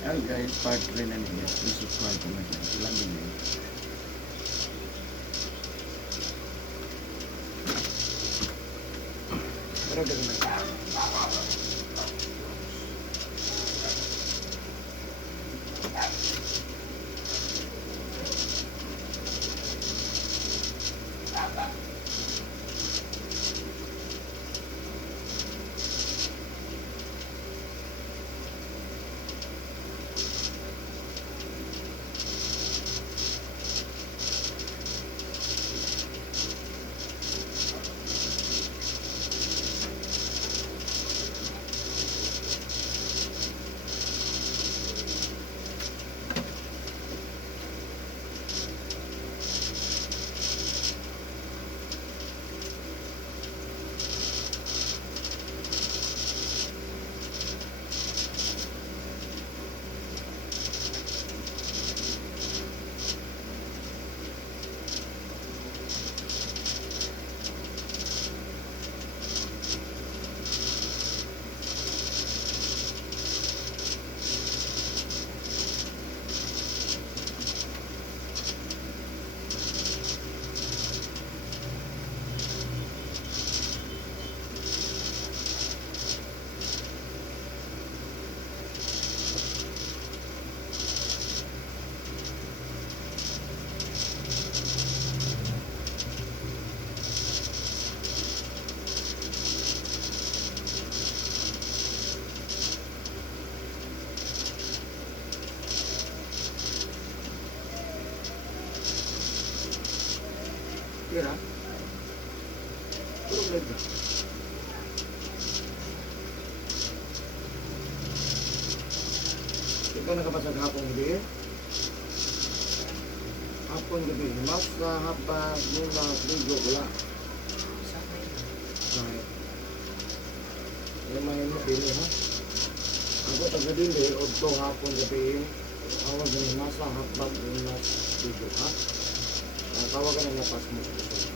Ay guys, part 3 na niya. Please subscribe, comment, like. Love you. Pero ganun na. Kira? Puro blade ba? Ikaw nakapasag hapong gabi? Hapong gabi. Mas sa hapag mula ligo wala. Right. Lumayan mo dili ha? Ako taga-dili o to hapong gabi. Awag na nasa hapag mula ligo ha? Tawagan na napas mo sa gusto.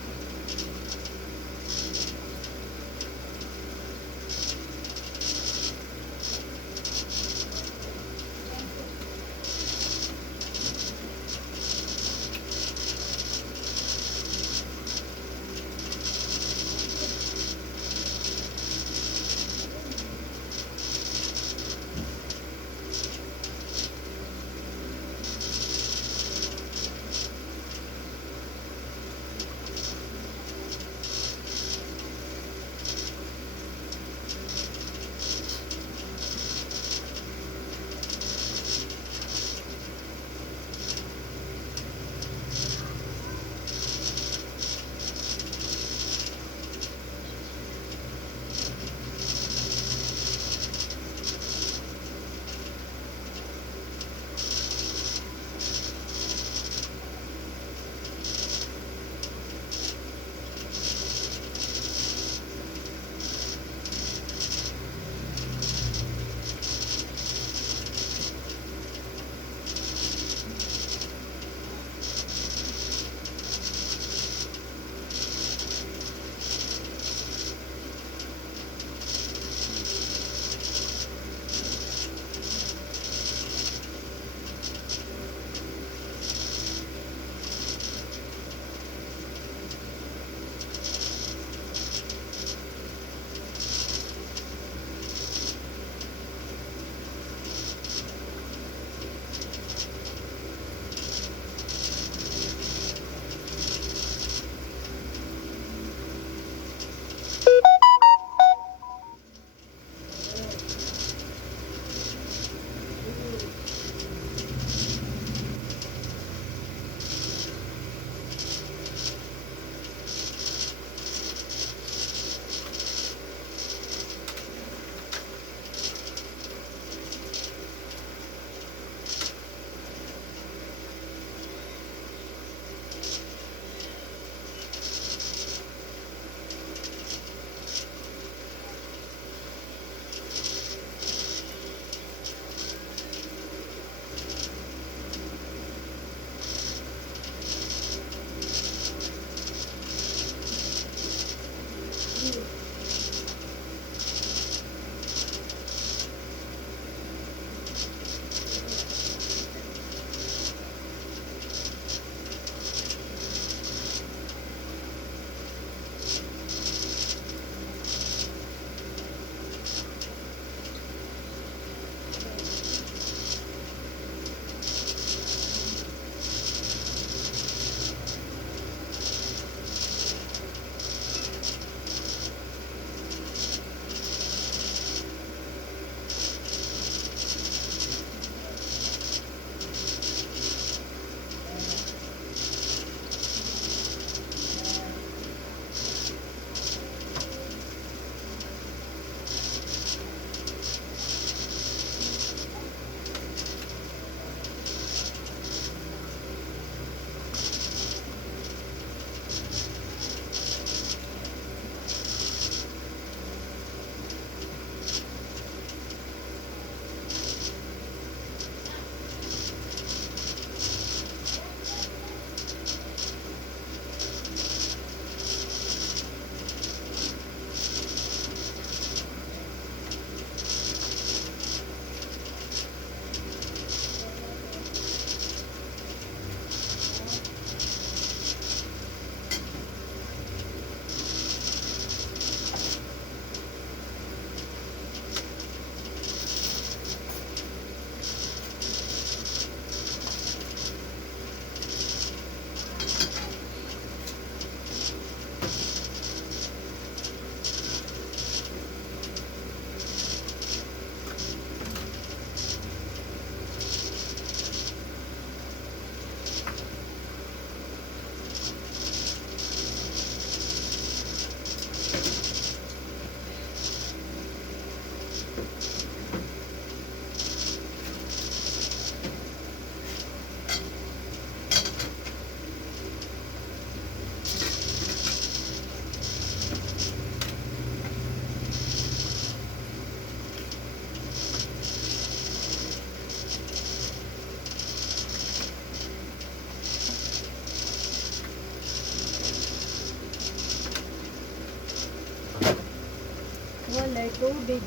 tubig.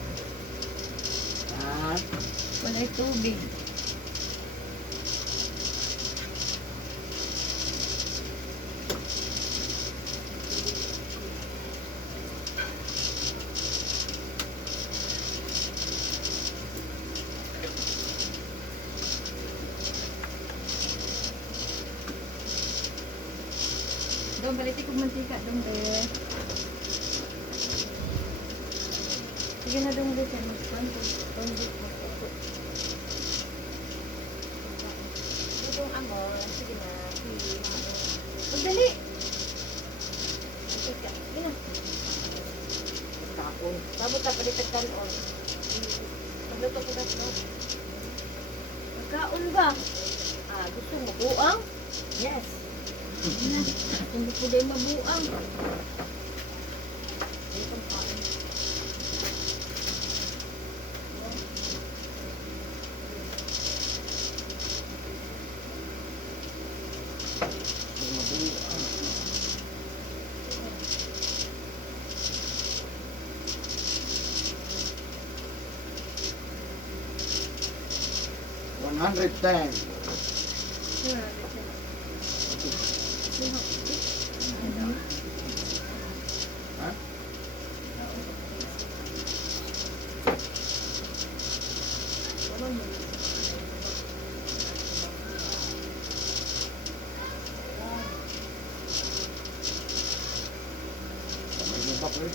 Ah, Walay tubig. Dong, balitik kong mantika, dong, be. Sige na, dong, be. Itong amor, sige na, Pagdali. sige na. Tapon. Sabot na palitan kanon. Magluto ko na ito. Pagkaon ba? Gusto mo buang? Yes. Hindi po kayo mabuang. Itong kain. mabuang. 110. Ha? May lubak rin.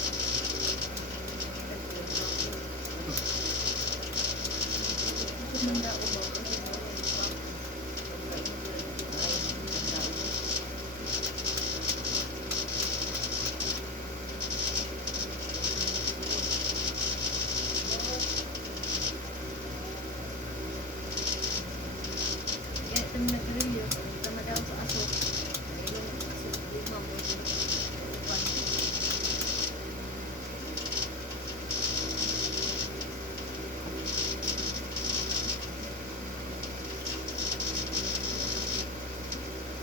Kaya ito na rin tama daw sa aso. Ilong aso, lima mo. Upan.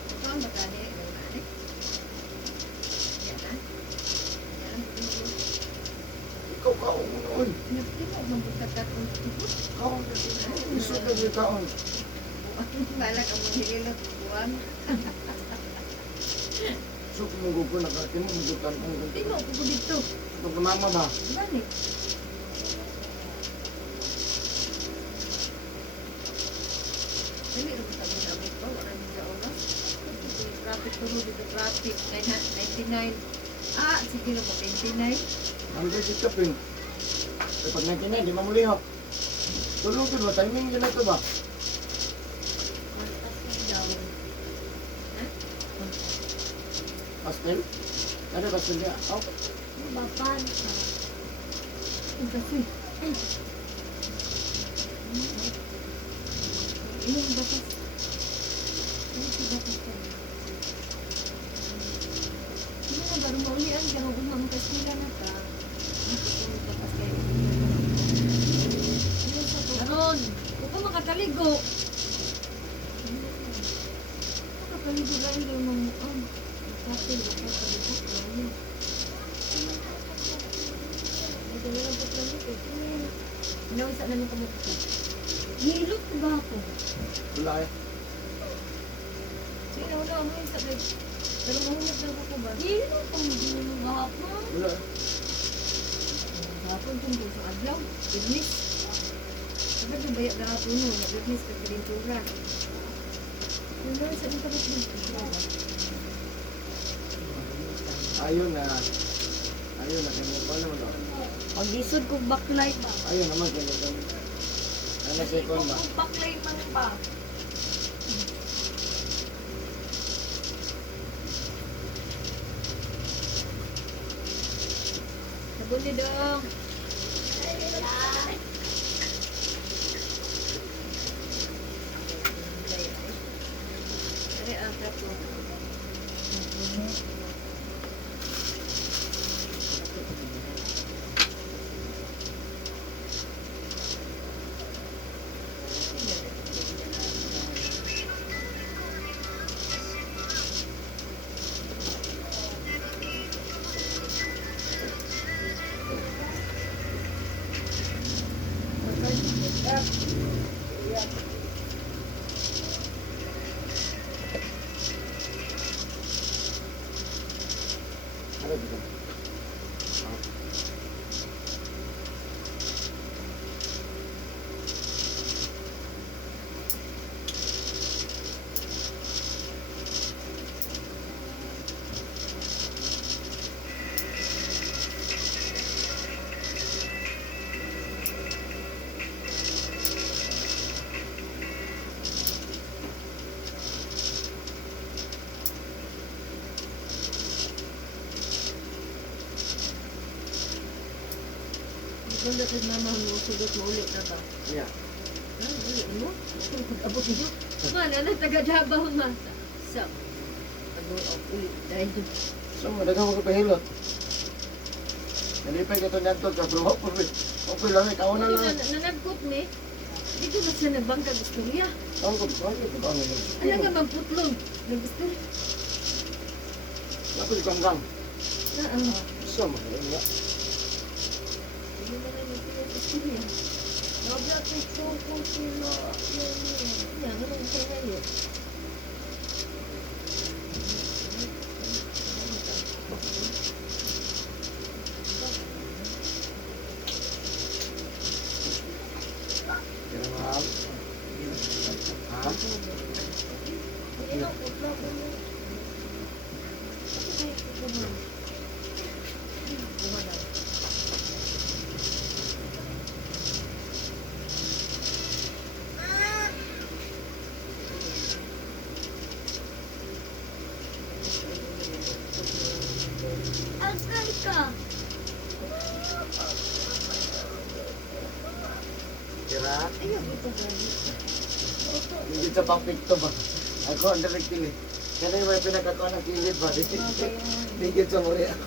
Ikaw ang bakani, bakani. Yan na. Yan ang tingin. Ikaw kaon mo noon. Nagtimo, mambutakat kong tibot. Kaon ka din. Gusto ka din kaon. Bala ka mong hililot, buwan. So kung ko nakarating mo, magutan mo. Tino, ko dito. Pagkamama ba? Gani. Dali, rin kami namin pa. Wala niyo sa oras. Traffic tulo dito. Traffic. 99. Sige na po. 29. Ang kasi kapin. Pag nakinay, di mamulihok. Tulog ba? Timing yun na ito ba? Pastel? Ada pastel dia? Oh, Bapan. Ang kasi. Ilang batas? Ano si batas ka? Ano na ba? Rumaulian ka nung umang kasila na ka. Nakatulog ka pas kayo. Ano sa to? Aron! Huwag ka makataligo. Makataligo lang yung mga kapil. Huwag ka taligo. Ito na lang po taligo. Inawisa na nung kamot ka. Hilot ba ako? wala eh. Sige, wala mo yung sakit. Pero mahulog na ako ba? Hilot ang gulo gahapon. Wala eh. Gahapon tungkol sa adlaw. Business. Sabi ko bayak gahapon no. Nag-business ka kalintura. Yung mga sa internet mo. Ayun na. Ayun na. Kaya mo naman ako. Pag-isod ko backlight ba? Ayun naman. Kaya mo. Ano sa ikon ba? Kung backlight man ba? Nabuli dong. Dari ang trapo. Kung dapat mama mo, sugot mo ulit na ba? Yeah. Ah, ulit mo? Abot niyo? Man, ano, taga-Davao man. So, ulit dahil. So, dagang magpahilot. Nalipay ka ito niyan to, bro. Okay lang, ikaw na lang. Nanagkot ni, dito na siya nagbangkag istorya. Ang kapit ito ang Ano nga bang putlong? Nag-istorya? Lapit kanggang. Ah, Isa mo, nga. hindi na lang yung pinag-istorya. Wala ko choco sila. Yan, anong kaya yun? Kaya mahal. Ha? Hindi na putla ko na. Agay ka. Kira? Ayaw, ito ba? Hindi sa papikto ba? Ako ang direct pili. Kaya yung may pinagkakuha ng kilid ba? Hindi sa muli ako.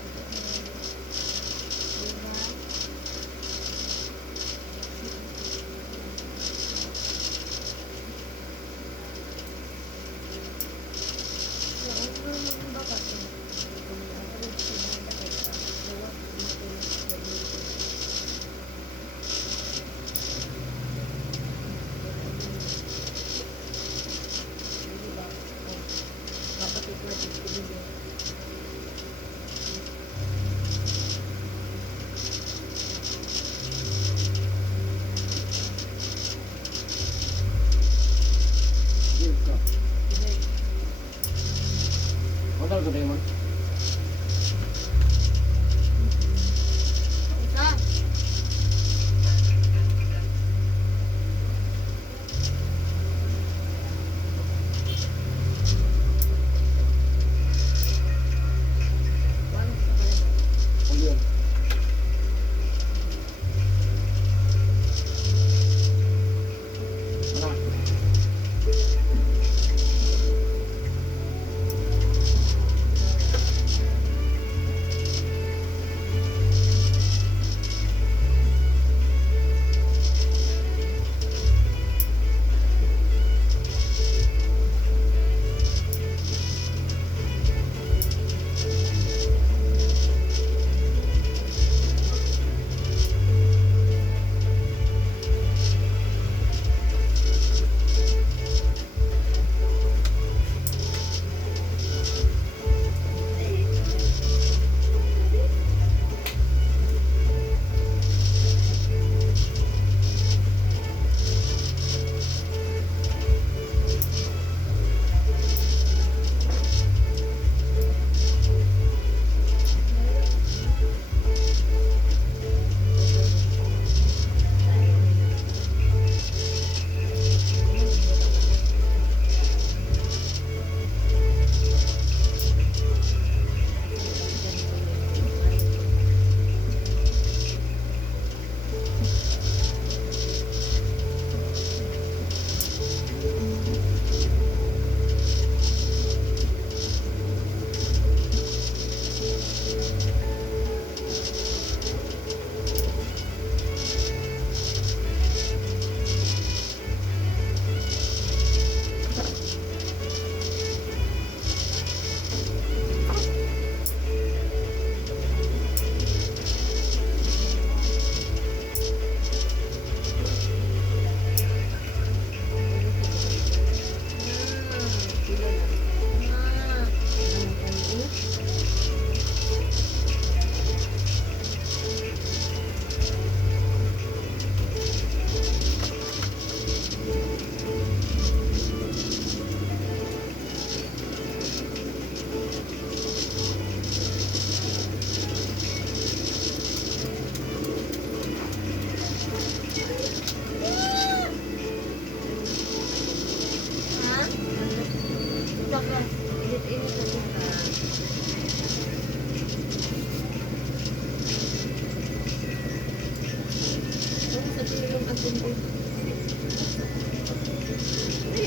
Give ka. Ano ko na mo? Isa. Ano yun? Ano?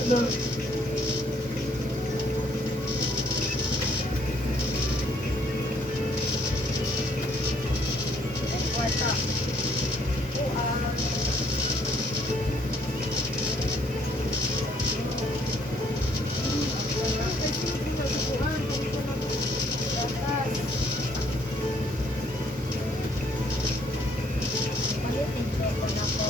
Doon. Kwarta. Maliit yung ko na po.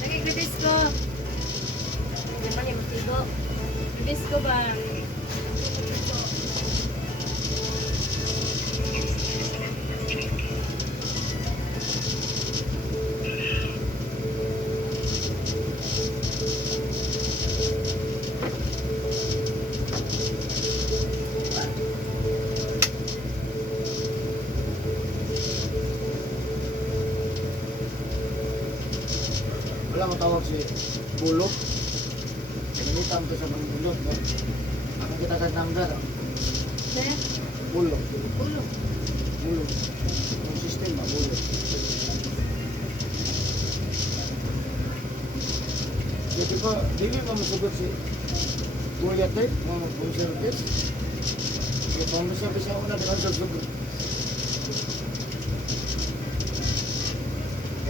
Lagi kritis ko. Hindi man yung tigo. Kritis ko ba? Wala mo tawag si bulok. Ginamitan ko sa mga bulok. No? Ang kita sa number, Sir, bulok. ulo. Bulok. Yung system ba, bulok. Jadi ko, dili mo masugot si Kuya Ted, mga conservatives. Kaya pa mo sabi sa una, di ba sugot?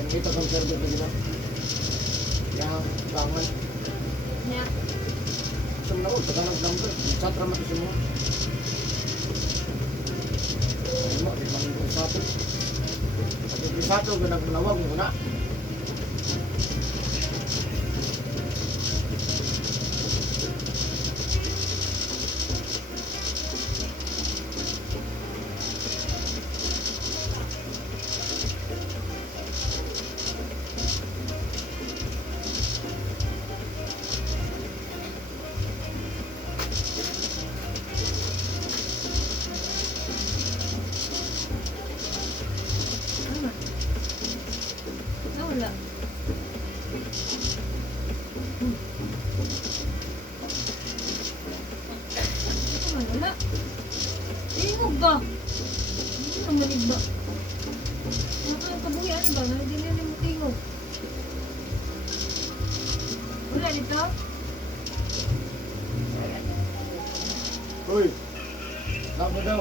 Yan kita conservative, di ba? Yang bangan. Nya. Sumna ko, taganag number. Chat raman ko mo. Ay mo, limang yung sato. At yung sato, ganag manawag mo na. Ano ba? Nawala. Ano ba? Wala. Tingog ba? Hindi naman manig ba? Ano ka yung kabuhian ba? Nandiyan mo tingog. Wala dito? Uy, labo daw.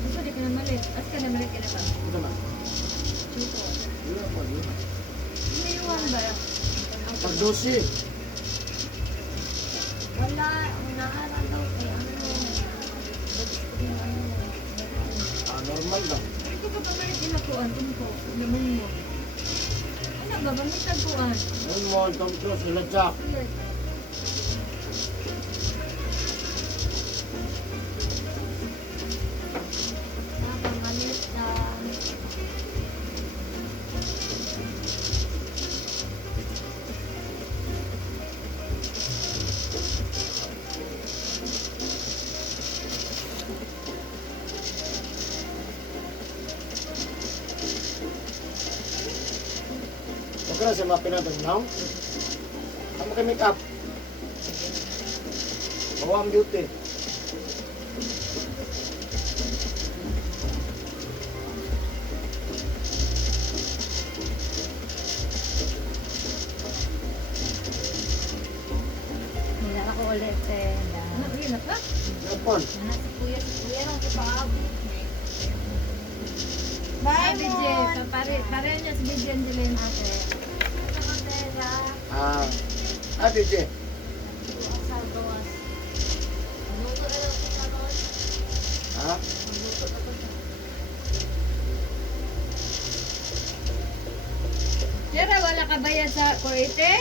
Gusto di ka na malit. As ka na malit ka na ba? Ito na. Chuto. Wala pa, di ba? Iniwan ba? Pag-dosi. Wala, unahan daw eh. Normal lang. Ay, ko pa pamalit inakuan. Tumpo. Lamang mo. Ano ba? Bangit tagpuan. Normal, tomto, sila Jack. Napamalit na. Huwag ka na siya mapinatang now. Ang makimake up. Bawa ang beauty. Hila ako ulit eh. Ano ba yun? Naka? Yapon. Si kuya nang ipaabot. Bye, BJ. Pare niya si BJ Angeline. Ate. Ito ka tera. Ate Je. Asal gawas. Luto na lang kita doon. Ha? Luto na to. Sira, wala ka bayad sa Corete?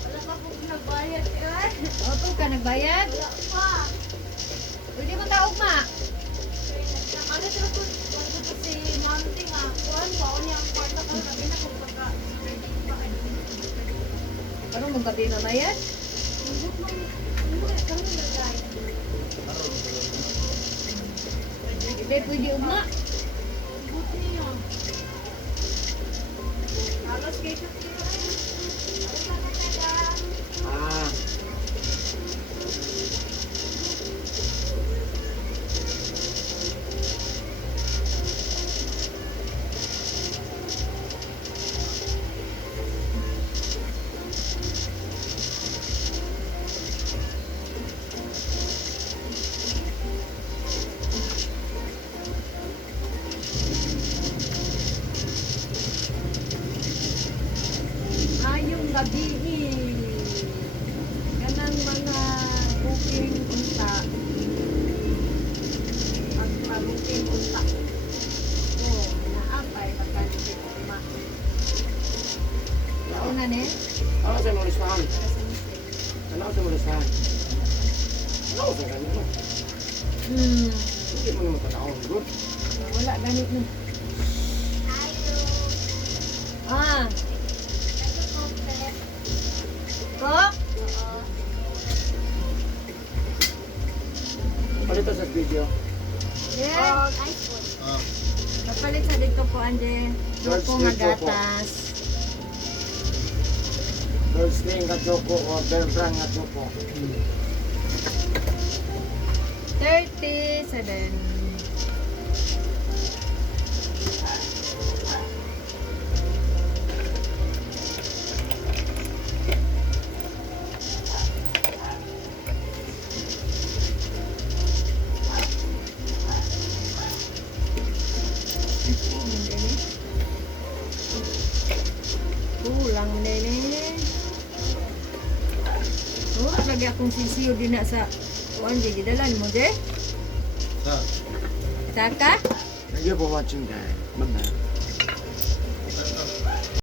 Wala pa po nagbayad eh. O, ito ka nagbayad? Wala pa. Pwede mo taog ma. Ano sila po? Wala po si Mami nga. Kuhan mo. Ako niya ang kwarta ko. Sabi na kung baka. Ano mong gabi mamayad? Hindi, pwede uma. Halos kayo Ah. gabi kanang mga booking unta pag-booking unta oh naapay pagkalipit lima una ne Ano sa mga listahan? para sa musik Ano sa mga listahan? Ano sa ganito? Hindi mo naman tanawin. Good. wala ganit no Coke? Palito sa video. Yes. Kapalit sa dito po, Ande. George Choco Lee nga Choco. gatas. Thursday nga choco o Bertrand nga choco. 37. Kulang din eh. Oh, lagi akong sisiyo din na sa kuan di gidalan mo de. Sa. Taka? Thank you for watching guys. Bye-bye.